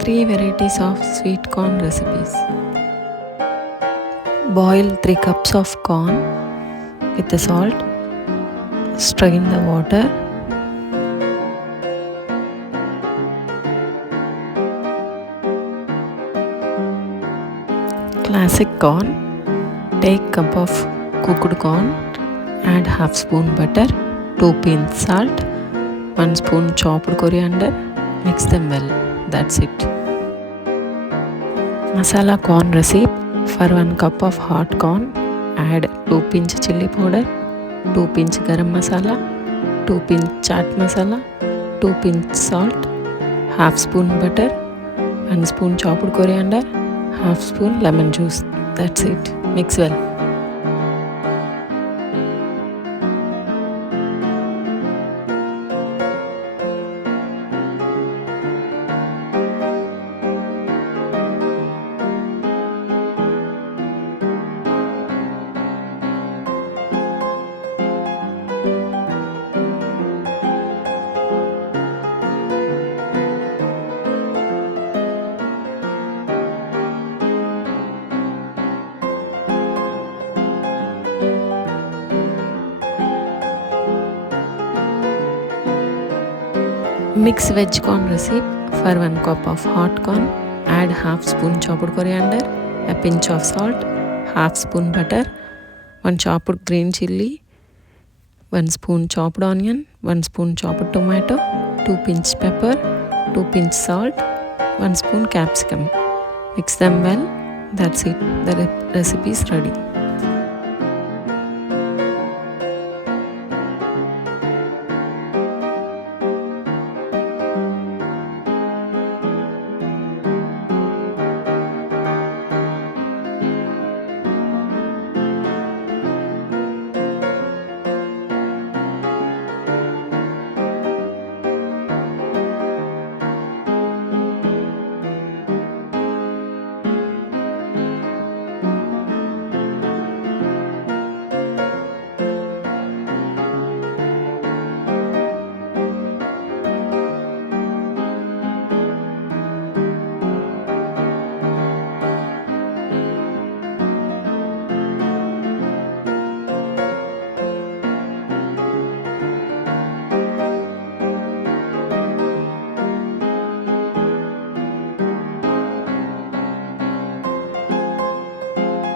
3 varieties of sweet corn recipes. Boil 3 cups of corn with the salt. Strain the water. Classic corn. Take cup of cooked corn. Add half spoon butter, 2 pinch salt, 1 spoon chopped coriander. Mix them well. That's it. Masala corn recipe. For 1 cup of hot corn, add 2 pinch chili powder, 2 pinch garam masala, 2 pinch chaat masala, 2 pinch salt, half spoon butter, 1 spoon chopped coriander, half spoon lemon juice. That's it. Mix well. Mix veg corn recipe. For 1 cup of hot corn, add half spoon chopped coriander, a pinch of salt, half spoon butter, 1 chopped green chilli, 1 spoon chopped onion, 1 spoon chopped tomato, 2 pinch pepper, 2 pinch salt, 1 spoon capsicum. Mix them well. That's it. The recipe is ready.